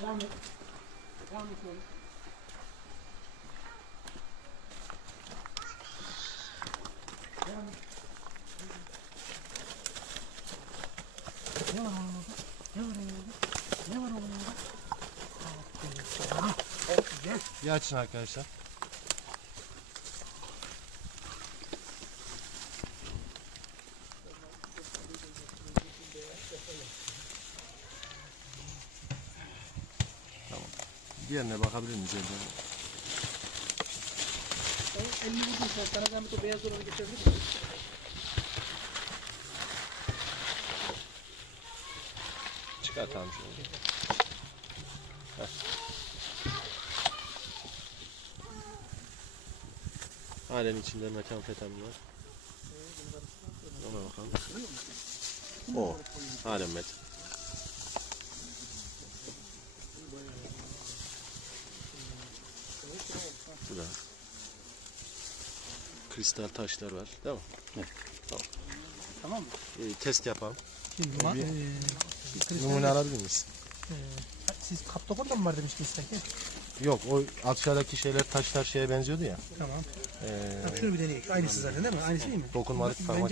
Devam et. Devam et oğlum. Devam et. Ne var onun orada? Ne var onun orada? Ne var onun orada? Gel. Açın arkadaşlar. Diğerine bakabilir miyiz? Sen elini vurdun sen. Sana zahmet o beyaz olanı geçebilir misin? Çıkartalım şunu. Heh. Halen içinde metamfetamin var. Ona bakalım. O. Halen met. Burada. Kristal taşlar var. Değil mi? Tamam mı? Ee, test yapalım. Şimdi ma- Bir Numune alabilir miyiz? siz kaptakonda mı var demiştiniz sanki? Yok o aşağıdaki şeyler taşlar şeye benziyordu ya. Tamam. Ee, Bak şunu bir deneyelim. Aynısı zaten değil mi? Aynısı değil mi? dokunmatik Bence parmak